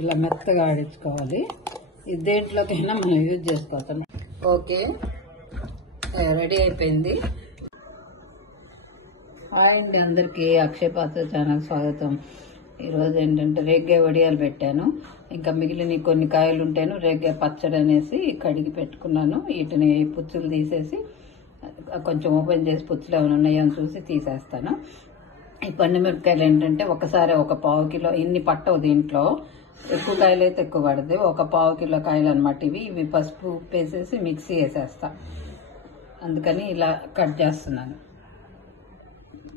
ఇలా మెత్తగా ఆడించుకోవాలి. ఇది దేంట్లోకైనా మనం యూజ్ చేసుకోవచ్చు. ఓకే, రెడీ అయిపోయింది. హాయ్ అండి అందరికీ, అక్షయ్ పాత్ర ఛానల్ స్వాగతం. ఈరోజు ఏంటంటే రేగ్గాయ వడియాలు పెట్టాను. ఇంకా మిగిలిన కొన్ని కాయలు ఉంటేను రేగ్గాయ పచ్చడి అనేసి కడిగి పెట్టుకున్నాను. వీటిని పుచ్చులు తీసేసి కొంచెం ఓపెన్ చేసి పుచ్చులు ఏమైనా ఉన్నాయని చూసి తీసేస్తాను. ఈ పండుమిరపకాయలు ఏంటంటే ఒకసారి ఒక పావు కిలో, ఇన్ని పట్టవు దీంట్లో, ఎక్కువ కాయలు అయితే ఎక్కువ పడదు. ఒక పావు కిలో కాయలు అనమాట ఇవి పసుపు ఉప్పు వేసేసి మిక్సీ వేసేస్తా. అందుకని ఇలా కట్ చేస్తున్నాను.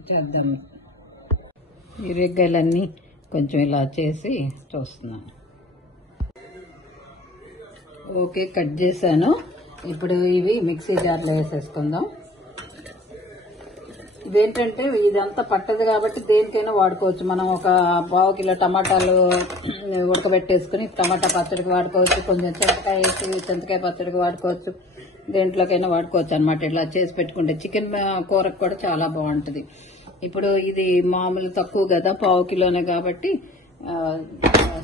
చేద్దాము. ఈ రేగ్గాయలన్నీ కొంచెం ఇలా చేసి చూస్తున్నాను. ఓకే, కట్ చేశాను. ఇప్పుడు ఇవి మిక్సీ జార్లో వేసేసుకుందాం. ఇవేంటంటే ఇదంతా పట్టదు కాబట్టి దేనికైనా వాడుకోవచ్చు. మనం ఒక పావు కిలో టమాటాలు ఉడకబెట్టేసుకుని టమాటా పచ్చడికి వాడుకోవచ్చు, కొంచెం చింతకాయ వేసి చింతకాయ పచ్చడికి వాడుకోవచ్చు, దేంట్లోకైనా వాడుకోవచ్చు అనమాట. ఇట్లా చేసి పెట్టుకుంటే చికెన్ కూరకు కూడా చాలా బాగుంటుంది. ఇప్పుడు ఇది మామూలు తక్కువ కదా, పావు కిలోనే కాబట్టి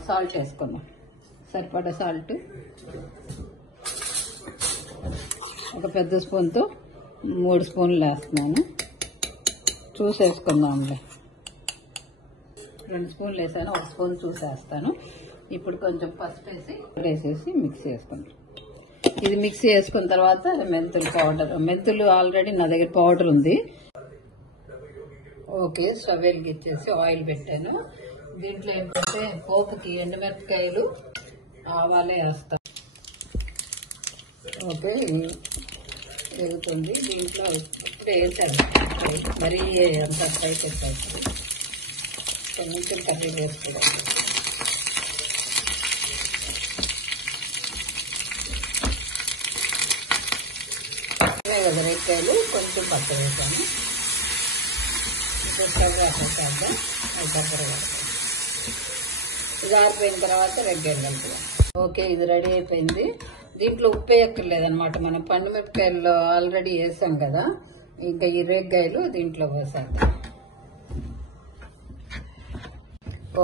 సాల్ట్ వేసుకుందాం. సరిపడా సాల్ట్ ఒక పెద్ద స్పూన్తో 3 స్పూన్లు వేస్తున్నాను. చూసేసుకుందాంలే. 2 స్పూన్లు వేసాను, 1 స్పూన్ చూసేస్తాను. ఇప్పుడు కొంచెం పసుపు వేసేసి మిక్సీ వేసుకుంటాం. ఇది మిక్సీ వేసుకున్న తర్వాత మెంతులు ఆల్రెడీ నా దగ్గర పౌడర్ ఉంది. ఓకే, స్టవ్ వెలిగించేసి ఆయిల్ పెట్టాను. దీంట్లో ఏంటంటే పోపుకి ఎండుమిరపకాయలు ఆవాలే వేస్తాను. ఓకే, వేగుతుంది. దీంట్లో ఇప్పుడు వేసాను, మరీ అంత ఫ్రై చేస్తాను. కొంచెం కర్రీ వేసుకోవాలి. కదా రేగ్గాయలు కొంచెం పచ్చడి వేసాను. స్టవ్ వేసేద్దాం. ఇది ఆరిపోయిన తర్వాత రేగ్గాయలు కలుపుదాం. ఓకే, ఇది రెడీ అయిపోయింది. దీంట్లో ఉప్పు వేయక్కర్లేదనమాట, మనం పండుమిరపకాయల్లో ఆల్రెడీ వేసాం కదా. ఇంకా ఈ రేగ్గాయలు దీంట్లో వేసేద్దాం.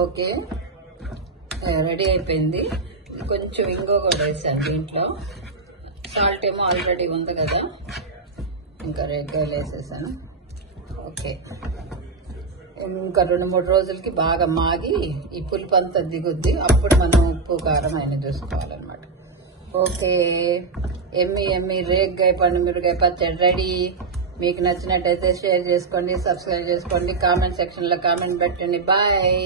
ఓకే, రెడీ అయిపోయింది. కొంచెం ఇంగో కూడా వేసాను దీంట్లో. సాల్ట్ ఏమో ఆల్రెడీ ఉంది కదా, ఇంకా రేగ్గాయలు వేసేసాను. ఓకే, ఇంకా 2-3 రోజులకి బాగా మాగి ఈ పులుపు అంతా దిగుద్ది. అప్పుడు మనం ఉప్పు కారం అయినా చూసుకోవాలన్నమాట. ఓకే, ఎమ్మి రేగ్గాయ పండుమిరపకాయ పచ్చడి రెడీ. మీకు నచ్చినట్టయితే షేర్ చేసుకోండి, సబ్స్క్రైబ్ చేసుకోండి, కామెంట్ సెక్షన్లో కామెంట్ పెట్టండి. బాయ్.